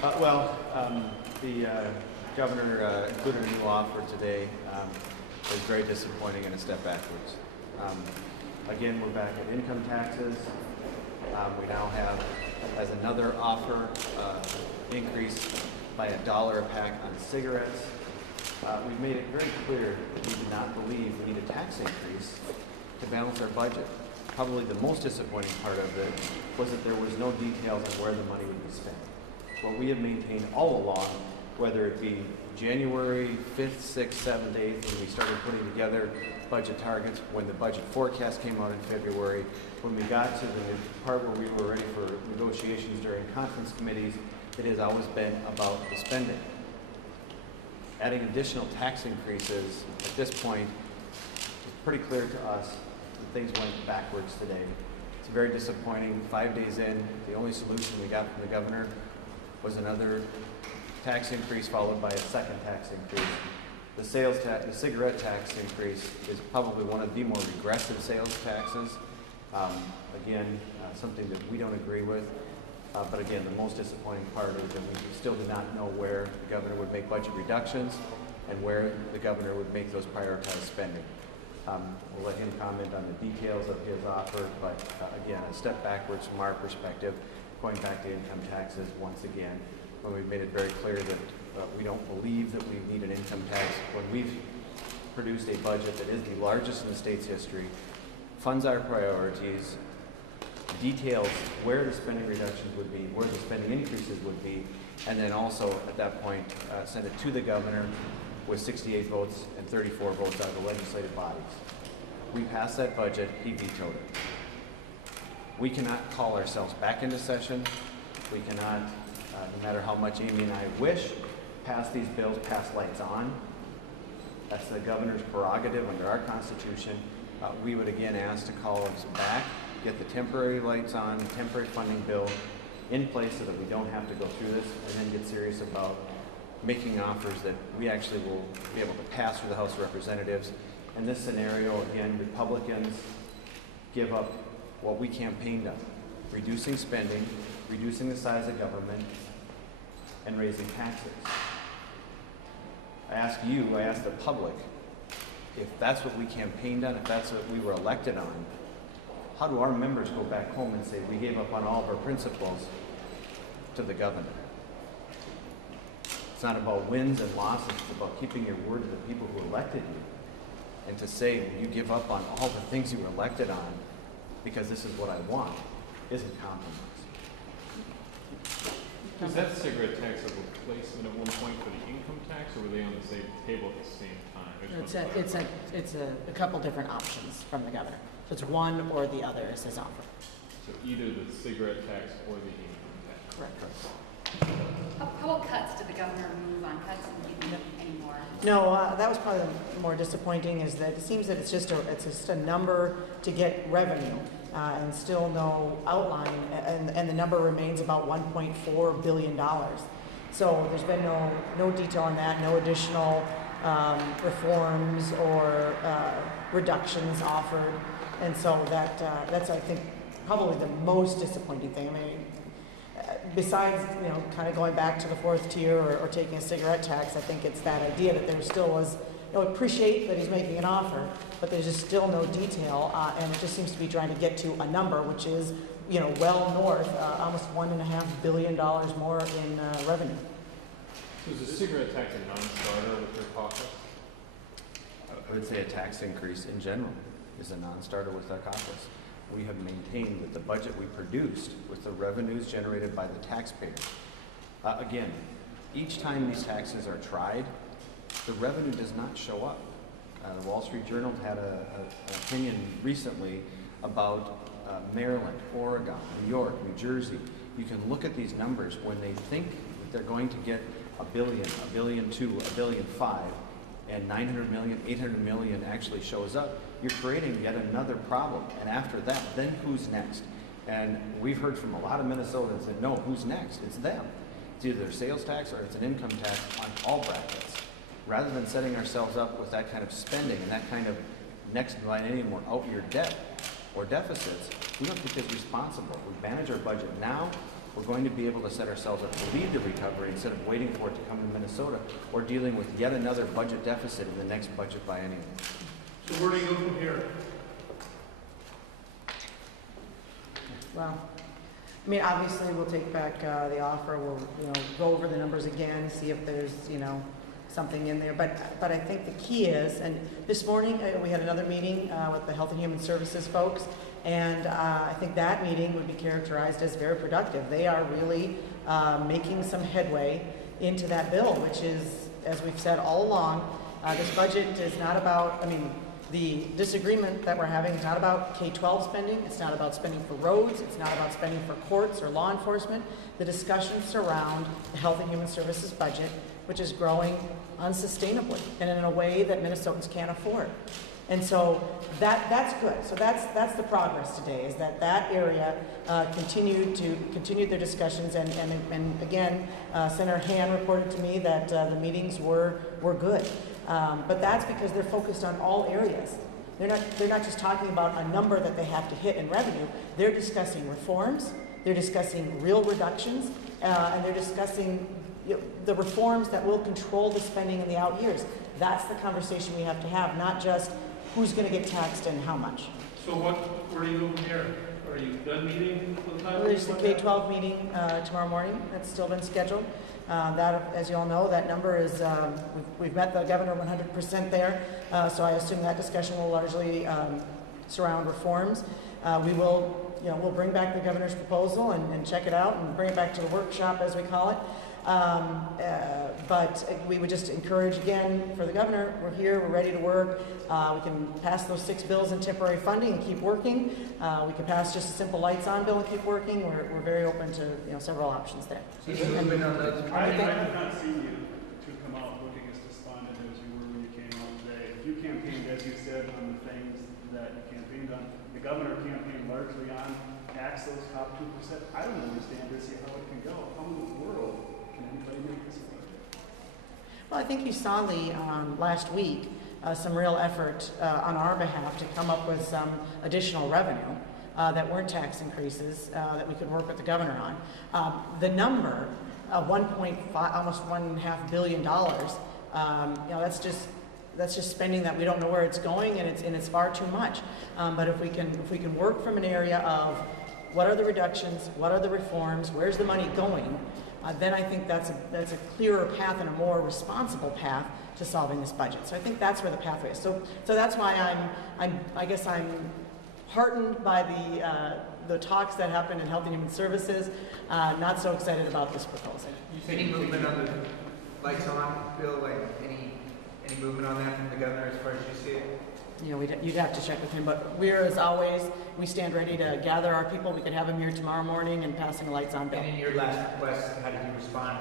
The governor included a new offer today. It was very disappointing and a step backwards. Again, we're back at income taxes. We now have, as another offer, increase by $1 a pack on cigarettes. We've made it very clear that we do not believe we need a tax increase to balance our budget. Probably the most disappointing part of it was that there was no details on where the money would be spent. What we have maintained all along, whether it be January 5th, 6th, 7th, 8th, when we started putting together budget targets, when the budget forecast came out in February, when we got to the part where we were ready for negotiations during conference committees, it has always been about the spending. Adding additional tax increases at this point is pretty clear to us that things went backwards today. It's very disappointing. 5 days in, the only solution we got from the governor was another tax increase followed by a second tax increase. The cigarette tax increase is probably one of the more regressive sales taxes. Something that we don't agree with. But again, the most disappointing part is that we still do not know where the governor would make budget reductions and where the governor would make those prioritized spending. We'll let him comment on the details of his offer, but again, a step backwards from our perspective, going back to income taxes once again, when we've made it very clear that we don't believe that we need an income tax. When we've produced a budget that is the largest in the state's history, funds our priorities, details where the spending reductions would be, where the spending increases would be, and then also at that point send it to the governor with 68 votes and 34 votes out of the legislative bodies. We passed that budget, he vetoed it. We cannot call ourselves back into session. We cannot, no matter how much Amy and I wish, pass these bills, pass lights on. That's the governor's prerogative under our Constitution. We would again ask to call us back, get the temporary lights on, temporary funding bill in place so that we don't have to go through this, and then get serious about making offers that we actually will be able to pass through the House of Representatives. In this scenario, again, Republicans give up what we campaigned on: reducing spending, reducing the size of government, and raising taxes. I ask the public, if that's what we campaigned on, if that's what we were elected on, how do our members go back home and say we gave up on all of our principles to the governor? It's not about wins and losses, it's about keeping your word to the people who elected you. And to say, well, you give up on all the things you were elected on because this is what I want, isn't compromise. Was that cigarette tax a replacement at one point for the income tax, or were they on the same table at the same time? It's a couple different options from the governor. So it's one or the other is his offer. So either the cigarette tax or the income tax? Correct. How about cuts? Did the governor move on cuts and give any more? No, that was probably the more disappointing, is that it seems that it's just a number to get revenue and still no outline, and the number remains about $1.4 billion. So there's been no detail on that, no additional reforms or reductions offered, and so that's I think probably the most disappointing thing. I mean, besides kind of going back to the fourth tier or taking a cigarette tax, I think it's that idea that there still was. Appreciate that he's making an offer, but there's just still no detail, and it just seems to be trying to get to a number which is well north, almost $1.5 billion more in revenue. So is the cigarette tax a non-starter with your caucus? I would say a tax increase in general is a non-starter with our caucus. We have maintained that the budget we produced with the revenues generated by the taxpayer. Again, each time these taxes are tried, the revenue does not show up. The Wall Street Journal had an opinion recently about Maryland, Oregon, New York, New Jersey. You can look at these numbers when they think that they're going to get $1 billion, $1.2 billion, $1.5 billion, and 900 million, 800 million actually shows up. You're creating yet another problem. And after that, then who's next? And we've heard from a lot of Minnesotans that no, who's next? It's them. It's either their sales tax or it's an income tax on all brackets. Rather than setting ourselves up with that kind of spending and that kind of next biennium or out-year debt or deficits, we don't think it's responsible. We manage our budget now, we're going to be able to set ourselves up to lead the recovery instead of waiting for it to come to Minnesota or dealing with yet another budget deficit in the next budget biennium. So where do you go from here? Well, I mean, obviously, we'll take back the offer, we'll, go over the numbers again, see if there's, something in there. But I think the key is, and this morning, we had another meeting with the Health and Human Services folks, and I think that meeting would be characterized as very productive. They are really making some headway into that bill, which is, as we've said all along, this budget is not about, the disagreement that we're having is not about K-12 spending, it's not about spending for roads, it's not about spending for courts or law enforcement. The discussions surround the Health and Human Services budget, which is growing unsustainably and in a way that Minnesotans can't afford. And so that's good. So that's the progress today, is that area continued their discussions, and again, Senator Han reported to me that the meetings were good. But that's because they're focused on all areas. They're not just talking about a number that they have to hit in revenue. They're discussing reforms, they're discussing real reductions, and they're discussing the reforms that will control the spending in the out years. That's the conversation we have to have, not just who's going to get taxed and how much. So where do you go from here? Are you done meeting for the time? There's the K-12 meeting tomorrow morning. That's still been scheduled. That, as you all know, that number is, we've met the governor 100% there, so I assume that discussion will largely surround reforms. We will, we'll bring back the governor's proposal and check it out and bring it back to the workshop, as we call it. But we would just encourage, again, for the governor, we're here, we're ready to work. We can pass those 6 bills in temporary funding and keep working. We can pass just a simple lights on bill and keep working. We're very open to several options there. I have not seen you to come out looking as despondent as you were when you came out today. If you campaigned, as you said, on the things that you campaigned on, the governor campaigned largely on tax those top 2%. I don't understand this yet, how it can go. How in the world can anybody make this a budget? Well, I think you saw, Lee, last week, some real effort on our behalf to come up with some additional revenue that weren't tax increases that we could work with the governor on. The number of almost $1.5 billion, that's just spending that we don't know where it's going, and it's far too much. But if we can work from an area of what are the reductions, what are the reforms, where's the money going, then I think that's a clearer path and a more responsible path to solving this budget. So I think that's where the pathway is. So that's why I guess I'm heartened by the talks that happened in Health and Human Services. Not so excited about this proposal. Any movement on the lights on bill? Like any movement on that from the governor as far as you see it? You'd have to check with him, but we're, as always, we stand ready to gather our people. We could have him here tomorrow morning and passing a lights on bill. And in your last request, how did you respond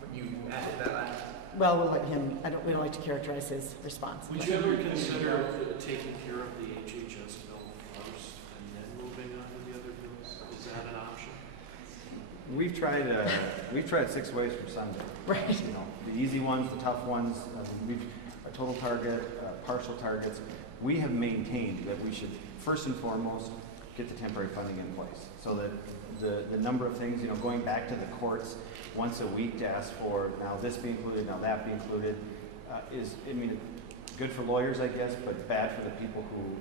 when you asked that last? Well, we'll let him, we don't like to characterize his response. Would you ever consider taking care of the HHS bill first and then moving on to the other bills? Is that an option? We've tried 6 ways from Sunday. Right. The easy ones, the tough ones, a total target, partial targets. We have maintained that we should first and foremost get the temporary funding in place, so that the number of things, going back to the courts once a week to ask for now this be included, now that be included, is good for lawyers, I guess, but bad for the people who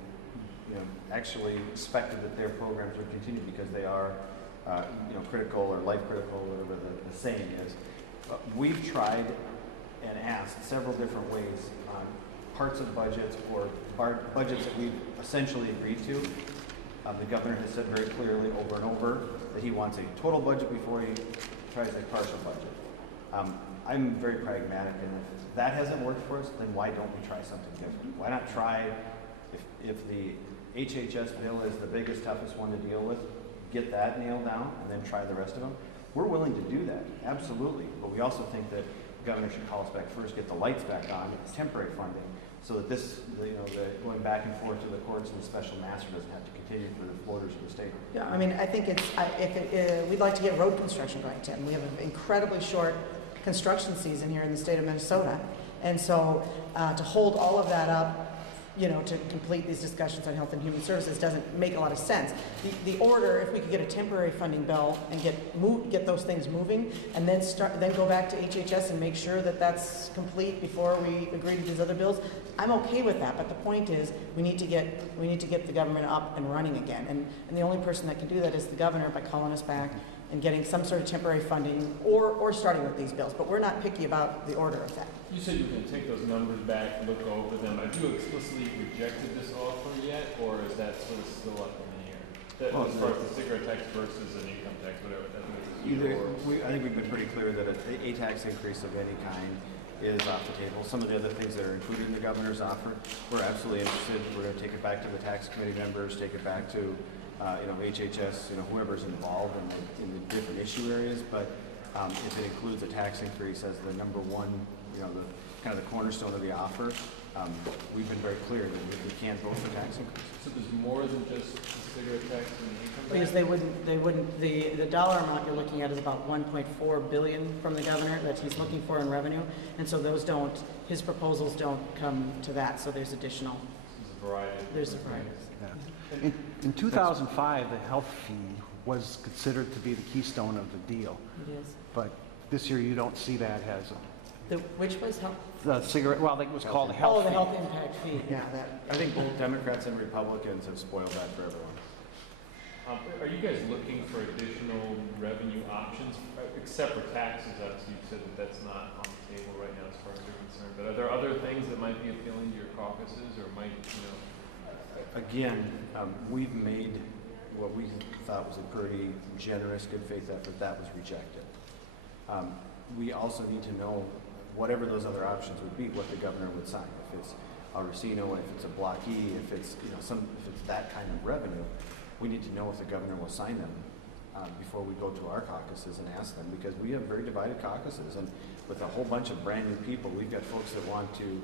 actually expected that their programs would continue because they are critical or life critical, whatever the saying is. We've tried and asked several different ways on parts of budgets or budgets that we've essentially agreed to. The governor has said very clearly over and over that he wants a total budget before he tries a partial budget. I'm very pragmatic, and if that hasn't worked for us, then why don't we try something different? Why not try, if the HHS bill is the biggest, toughest one to deal with, get that nailed down and then try the rest of them? We're willing to do that, absolutely, but we also think that the governor should call us back first, get the lights back on, temporary funding, so that this, the going back and forth to the courts and the special master doesn't have to continue for the voters of the state. Yeah, I think we'd like to get road construction going, Tim. We have an incredibly short construction season here in the state of Minnesota, and so to hold all of that up, to complete these discussions on health and human services doesn't make a lot of sense. The order, if we could get a temporary funding bill and get those things moving, and then go back to HHS and make sure that that's complete before we agree to these other bills, I'm okay with that. But the point is, we need to get the government up and running again, and the only person that can do that is the governor by calling us back and getting some sort of temporary funding, or starting with these bills. But we're not picky about the order of that. You said you were gonna take those numbers back, look over them. Have you explicitly rejected this offer yet, or is that sort of still up in the air? That, as far as the cigarette tax versus an income tax, whatever, I think it's either or. I think we've been pretty clear that a tax increase of any kind is off the table. Some of the other things that are included in the governor's offer, we're absolutely interested. We're going to take it back to the tax committee members, take it back to HHS, whoever's involved in the different issue areas. But if it includes a tax increase as the number one, the kind of the cornerstone of the offer, we've been very clear that we can't vote for tax increases. So there's more than just the cigarette tax and the income tax? Because they wouldn't, the dollar amount you're looking at is about 1.4 billion from the governor that he's looking for in revenue. And so his proposals don't come to that, so there's additional. There's a variety. There's a variety. Yeah. In 2005, the health fee was considered to be the keystone of the deal. It is. But this year you don't see that as Which was health? the cigarette, well, I think it was called the health Oh, the fee. health impact fee, yeah, that. I think both Democrats and Republicans have spoiled that for everyone. Are you guys looking for additional revenue options, except for taxes? Obviously, you said that that's not on the table right now as far as you're concerned. But are there other things that might be appealing to your caucuses, or might, Again, we've made what we thought was a pretty generous, good faith effort. That was rejected. We also need to know whatever those other options would be, what the governor would sign. If it's a Racino, if it's a Block E, if it's if it's that kind of revenue, we need to know if the governor will sign them before we go to our caucuses and ask them, because we have very divided caucuses, and with a whole bunch of brand new people, we've got folks that want to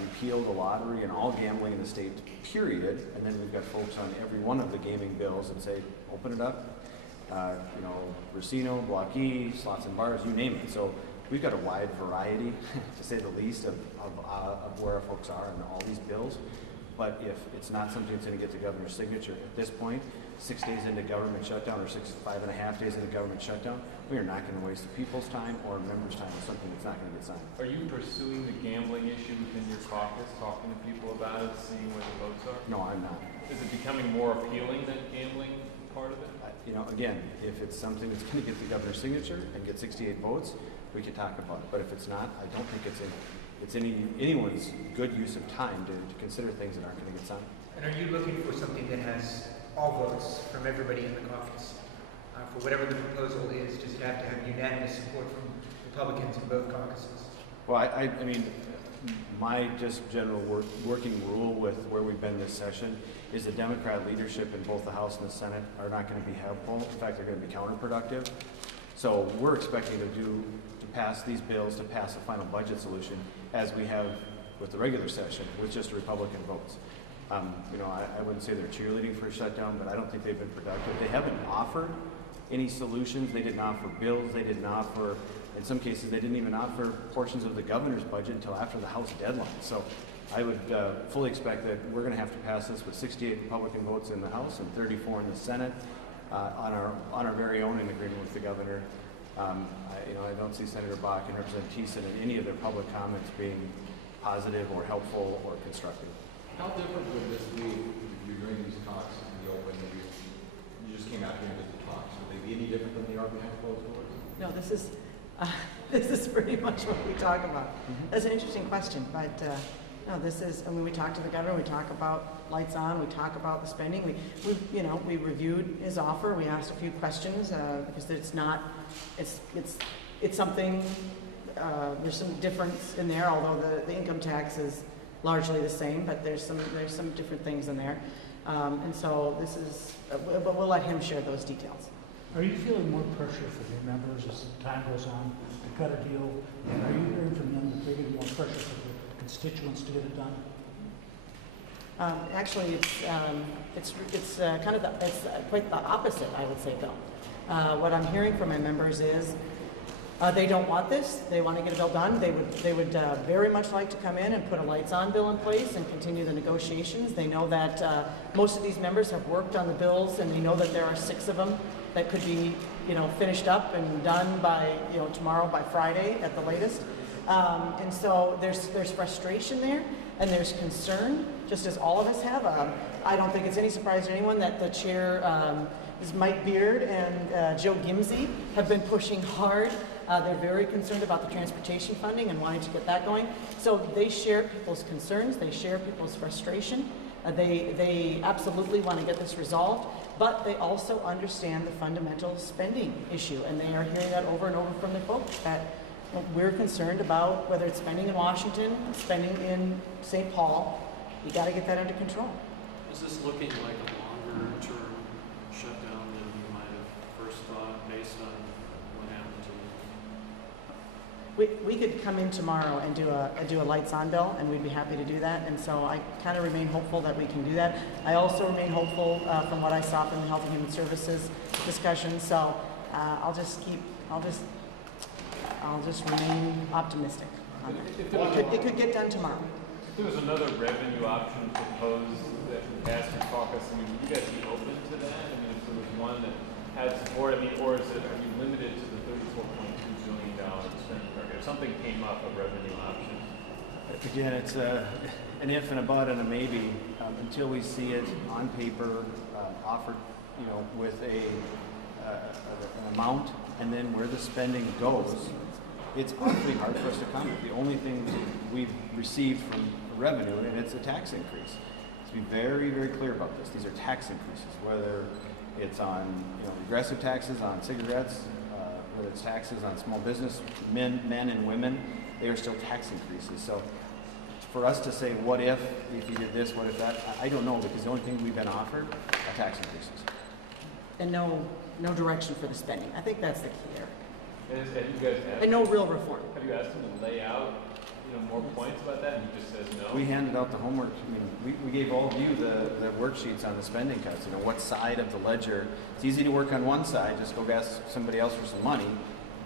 repeal the lottery and all gambling in the state, period, and then we've got folks on every one of the gaming bills and say, open it up, Racino, Block E, slots and bars, you name it. So we've got a wide variety, to say the least, of where our folks are in all these bills. But if it's not something that's going to get the governor's signature at this point, 6 days into government shutdown or 5.5 days into government shutdown, we are not going to waste the people's time or members' time on something that's not going to get signed. are you pursuing the gambling issue within your caucus, talking to people about it, seeing where the votes are? No, I'm not. Is it becoming more appealing than gambling part of it? Again, if it's something that's going to get the governor's signature and get 68 votes, we can talk about it. But if it's not, I don't think it's anyone's good use of time to consider things that aren't going to get signed. And are you looking for something that has all votes from everybody in the caucus? For whatever the proposal is, does it have to have unanimous support from Republicans in both caucuses? Well, I mean, my just general working rule with where we've been this session is the Democrat leadership in both the House and the Senate are not going to be helpful. In fact, they're going to be counterproductive. So we're expecting to pass these bills, to pass a final budget solution as we have with the regular session, with just Republican votes. I wouldn't say they're cheerleading for a shutdown, but I don't think they've been productive. They haven't offered any solutions. They didn't offer bills. They didn't offer, in some cases, they didn't even offer portions of the governor's budget until after the House deadline. So I would fully expect that we're going to have to pass this with 68 Republican votes in the House and 34 in the Senate on our very own in agreement with the governor. I don't see Senator Bach and Representative Thiessen in any of their public comments being positive or helpful or constructive. How different would this be if you're doing these talks in the open and you just came out here and did the talks? Would they be any different than they are behind closed doors? No, this is pretty much what we talk about. That's an interesting question, but no, we talk to the governor, we talk about lights on, we talk about the spending. We reviewed his offer, we asked a few questions because it's something. There's some difference in there, although the income tax is largely the same, but there's some different things in there, and so this is. But we'll let him share those details. Are you feeling more pressure from your members as time goes on to cut a deal? And are you hearing from them that they're getting more pressure from the constituents to get it done? Actually, it's quite the opposite, I would say, Bill. What I'm hearing from my members is They don't want this. They want to get a bill done. They would very much like to come in and put a lights on bill in place and continue the negotiations. They know that most of these members have worked on the bills, and they know that there are 6 of them that could be, finished up and done by, tomorrow, by Friday at the latest. And so there's frustration there, and there's concern, just as all of us have. I don't think it's any surprise to anyone that the chair is Mike Beard and Joe Gimsey have been pushing hard. They're very concerned about the transportation funding and wanting to get that going. So they share people's concerns, they share people's frustration. They absolutely want to get this resolved, but they also understand the fundamental spending issue, and they are hearing that over and over from the folks that we're concerned about whether it's spending in Washington, spending in St. Paul. You got to get that under control. Is this looking like a longer term shutdown than you might have first thought based on what happened to We could come in tomorrow and do a lights on bill, and we'd be happy to do that. And so I kind of remain hopeful that we can do that. I also remain hopeful from what I saw from the Health and Human Services discussion. So I'll just remain optimistic on that. It could get done tomorrow. If there was another revenue option proposed that would pass your caucus, would you guys be open to that? If there was one that had support, or are you limited to the $34.2 billion spending target? If something came up, a revenue option. Again, it's an if and a but and a maybe until we see it on paper offered, with an amount, and then where the spending goes. It's awfully hard for us to comment. The only thing we've received from revenue, and it's a tax increase. To be very, very clear about this, these are tax increases, whether it's on regressive taxes on cigarettes, whether it's taxes on small business, men and women, they are still tax increases. So for us to say, what if you did this, what if that, I don't know, because the only thing we've been offered are tax increases. And no direction for the spending. I think that's the key there. And no real reform. Have you asked him to lay out, more points about that, and he just says no? We handed out the homework. We gave all of you the worksheets on the spending cuts. What side of the ledger. It's easy to work on one side. Just go ask somebody else for some money.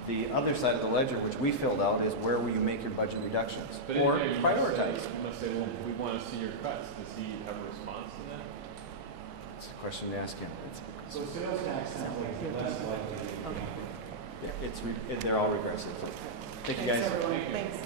The other side of the ledger, which we filled out, is where will you make your budget reductions but or you prioritize. You must say, well, we want to see your cuts. Does he have a response to that? It's a question to ask him. So sales tax sounds like less likely. Yeah, they're all regressive. Thank you, guys. Thanks.